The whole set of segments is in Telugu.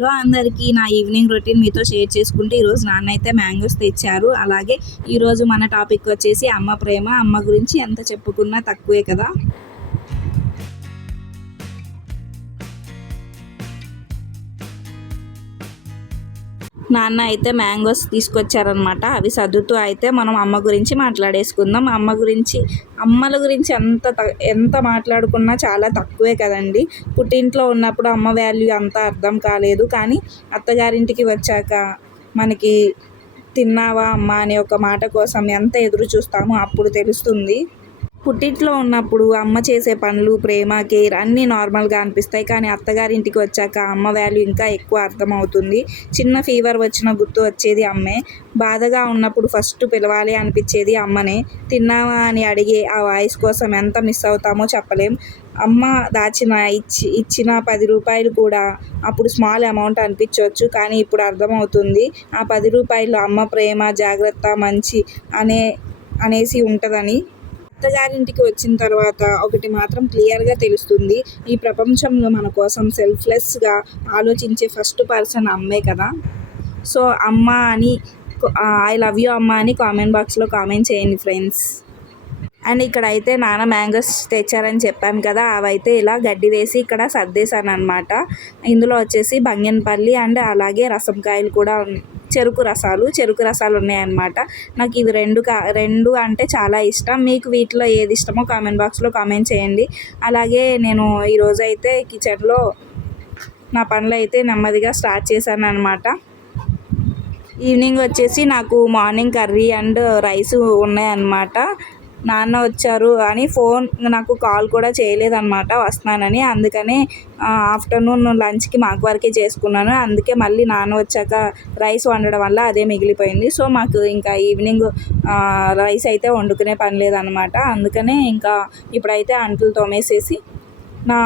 హలో అందరికీ, నా ఈవినింగ్ రొటీన్ మీతో షేర్ చేసుకుంటే ఈరోజు నాన్న అయితే మ్యాంగోస్ తెచ్చారు. అలాగే ఈరోజు మన టాపిక్ వచ్చేసి అమ్మ ప్రేమ. అమ్మ గురించి ఎంత చెప్పుకున్నా తక్కువే కదా. నాన్న అయితే మ్యాంగోస్ తీసుకొచ్చారనమాట. అవి సర్దుతూ అయితే మనం అమ్మ గురించి మాట్లాడేసుకుందాం. అమ్మల గురించి ఎంత మాట్లాడుకున్నా చాలా తక్కువే కదండి. పుట్టింట్లో ఉన్నప్పుడు అమ్మ వాల్యూ అంత అర్థం కాలేదు, కానీ అత్తగారింటికి వచ్చాక మనకి తిన్నావా అమ్మ అనే ఒక మాట కోసం ఎంత ఎదురు చూస్తామో అప్పుడు తెలుస్తుంది. పుట్టింట్లో ఉన్నప్పుడు అమ్మ చేసే పనులు, ప్రేమ, కేర్ అన్నీ నార్మల్గా అనిపిస్తాయి, కానీ అత్తగారింటికి వచ్చాక అమ్మ వాల్యూ ఇంకా ఎక్కువ అర్థమవుతుంది. చిన్న ఫీవర్ వచ్చినా గుర్తు వచ్చేది అమ్మే. బాధగా ఉన్నప్పుడు ఫస్ట్ పిలవాలి అనిపించేది అమ్మనే. తిన్నావా అని అడిగే ఆ వాయిస్ కోసం ఎంత మిస్ అవుతామో చెప్పలేం. అమ్మ ఇచ్చిన 10 రూపాయలు కూడా అప్పుడు స్మాల్ అమౌంట్ అనిపించవచ్చు, కానీ ఇప్పుడు అర్థమవుతుంది ఆ 10 రూపాయలు అమ్మ ప్రేమ, జాగ్రత్త, మంచి అనేసి ఉంటుందని. అత్తగారింటికి వచ్చిన తర్వాత ఒకటి మాత్రం క్లియర్గా తెలుస్తుంది, ఈ ప్రపంచంలో మన కోసం సెల్ఫ్లెస్గా ఆలోచించే ఫస్ట్ పర్సన్ అమ్మే కదా. సో అమ్మ అని ఐ లవ్ యూ అమ్మ అని కామెంట్ బాక్స్లో కామెంట్ చేయండి ఫ్రెండ్స్. అండ్ ఇక్కడ అయితే నాన్న మ్యాంగోస్ తెచ్చారని చెప్పాను కదా, అవైతే ఇలా గడ్డి వేసి ఇక్కడ సర్దేశాను అనమాట. ఇందులో వచ్చేసి బంగినపల్లి అండ్ అలాగే రసంకాయలు కూడా చెరుకు రసాలు ఉన్నాయన్నమాట. నాకు ఇవి రెండు అంటే చాలా ఇష్టం. మీకు వీటిలో ఏది ఇష్టమో కామెంట్ బాక్స్లో కామెంట్ చేయండి. అలాగే నేను ఈరోజు అయితే కిచెన్లో నా పనులు అయితే నెమ్మదిగా స్టార్ట్ చేశాను అనమాట. ఈవినింగ్ వచ్చేసి నాకు మార్నింగ్ కర్రీ అండ్ రైస్ ఉన్నాయన్నమాట. నాన్న వచ్చారు అని నాకు కాల్ కూడా చేయలేదన్నమాట వస్తున్నానని. అందుకనే ఆఫ్టర్నూన్ లంచ్కి మాకు వరకే చేసుకున్నాను. అందుకే మళ్ళీ నాన్న వచ్చాక రైస్ వండడం వల్ల అదే మిగిలిపోయింది. సో మాకు ఇంకా ఈవినింగ్ రైస్ అయితే వండుకునే పని లేదనమాట. అందుకనే ఇంకా ఇప్పుడైతే అంట్లు తోమేసేసి నా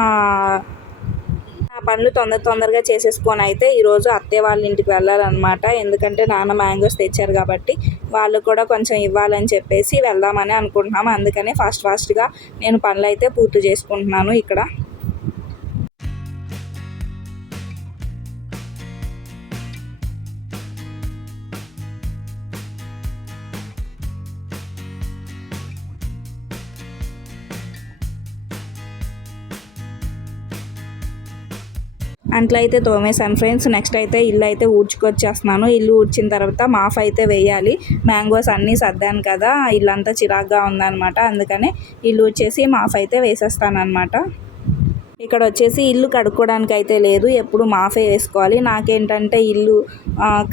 పనులు తొందరగా చేసేసుకొని అయితే ఈరోజు అత్తయ్య వాళ్ళ ఇంటికి వెళ్ళాలన్నమాట. ఎందుకంటే నాన్న మ్యాంగోస్ తెచ్చారు కాబట్టి వాళ్ళు కూడా కొంచెం ఇవ్వాలని చెప్పేసి వెళ్దామని అనుకుంటున్నాము. అందుకనే ఫాస్ట్గా నేను పనులు అయితే పూర్తి చేసుకుంటున్నాను ఇక్కడ. అంట్లో అయితే తోమేశాను ఫ్రెండ్స్. నెక్స్ట్ అయితే ఇల్లు అయితే ఊడ్చుకొచ్చేస్తున్నాను. ఇల్లు ఊడ్చిన తర్వాత మాఫ్ అయితే వేయాలి. మ్యాంగోస్ అన్నీ సర్దాను కదా, ఇల్లంతా చిరాగ్గా ఉందన్నమాట. అందుకనే ఇల్లు ఊడ్చేసి మాఫ్ అయితే వేసేస్తాను అనమాట. ఇక్కడ వచ్చేసి ఇల్లు కడుక్కోవడానికి అయితే లేదు, ఎప్పుడు మాఫే వేసుకోవాలి. నాకేంటంటే ఇల్లు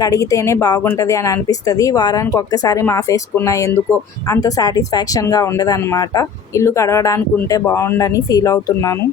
కడిగితేనే బాగుంటుంది అని అనిపిస్తుంది. వారానికి ఒక్కసారి మాఫ్ వేసుకున్నా ఎందుకో అంత సాటిస్ఫాక్షన్గా ఉండదన్నమాట. ఇల్లు కడగడానికి ఉంటే బాగుండని ఫీల్ అవుతున్నాను.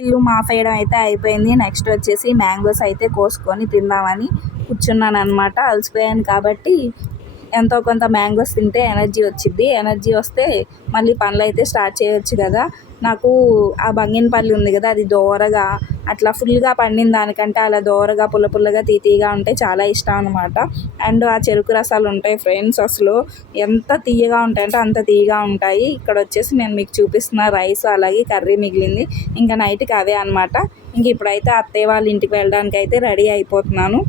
ఇల్లు మాఫ్ వేయడం అయితే అయిపోయింది. నెక్స్ట్ వచ్చేసి మ్యాంగోస్ అయితే కోసుకొని తిందామని కూర్చున్నాను అనమాట. అలసిపోయాను కాబట్టి ఎంతో కొంత మ్యాంగోస్ తింటే ఎనర్జీ వచ్చింది. ఎనర్జీ వస్తే మళ్ళీ పనులు అయితే స్టార్ట్ చేయొచ్చు కదా. నాకు ఆ బంగినపల్లి ఉంది కదా, అది దోరగా అట్లా ఫుల్గా పండిన దానికంటే అలా దోరగా పుల్లగా తీయగా ఉంటే చాలా ఇష్టం అనమాట. అండ్ ఆ చెరుకు రసాలు ఉంటాయి ఫ్రెండ్స్, అసలు ఎంత తీయగా ఉంటాయంటే అంత తీయగా ఉంటాయి. ఇక్కడ వచ్చేసి నేను మీకు చూపిస్తున్న రైస్ అలాగే కర్రీ మిగిలింది, ఇంకా నైట్కి అవే అనమాట. ఇంక ఇప్పుడైతే అత్తయ్య వాళ్ళ ఇంటికి వెళ్ళడానికి అయితే రెడీ అయిపోతున్నాను.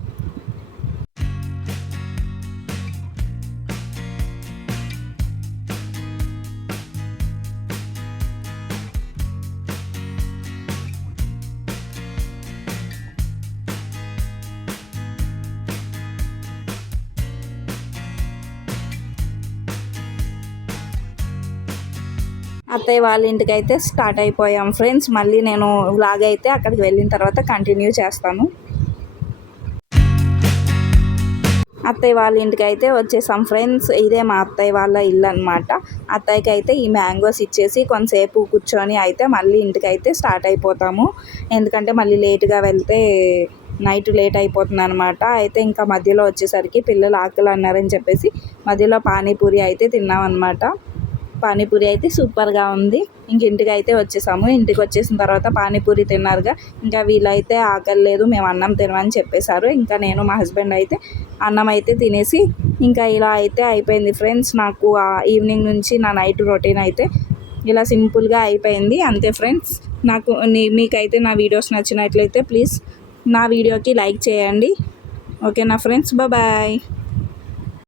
అత్తయ్య వాళ్ళ ఇంటికి అయితే స్టార్ట్ అయిపోయాం ఫ్రెండ్స్. మళ్ళీ నేను వ్లాగ్ అయితే అక్కడికి వెళ్ళిన తర్వాత కంటిన్యూ చేస్తాను. అత్తయ్య వాళ్ళ ఇంటికి అయితే వచ్చేసాం ఫ్రెండ్స్. ఇదే మా అత్తయ్య వాళ్ళ ఇల్లు అనమాట. అత్తయ్యకి అయితే ఈ మ్యాంగోస్ ఇచ్చేసి కొంతసేపు కూర్చొని అయితే మళ్ళీ ఇంటికైతే స్టార్ట్ అయిపోతాము. ఎందుకంటే మళ్ళీ లేట్గా వెళ్తే నైట్ లేట్ అయిపోతుంది అనమాట. అయితే ఇంకా మధ్యలో వచ్చేసరికి పిల్లలు ఆకలి అన్నారని చెప్పేసి మధ్యలో పానీపూరి అయితే తిన్నామన్నమాట. పానీపూరి అయితే సూపర్గా ఉంది. ఇంక ఇంటికి అయితే వచ్చేసాము. ఇంటికి వచ్చేసిన తర్వాత పానీపూరి తిన్నారుగా, ఇంకా వీళ్ళైతే ఆకలి లేదు మేము అన్నం తినమని చెప్పేశారు. ఇంకా నేను మా హస్బెండ్ అయితే అన్నం అయితే తినేసి ఇంకా ఇలా అయితే అయిపోయింది ఫ్రెండ్స్. నాకు ఆ ఈవినింగ్ నుంచి నా నైట్ రొటీన్ అయితే ఇలా సింపుల్గా అయిపోయింది అంతే ఫ్రెండ్స్. మీకైతే నా వీడియోస్ నచ్చినట్లయితే ప్లీజ్ నా వీడియోకి లైక్ చేయండి. ఓకేనా ఫ్రెండ్స్, బాయ్.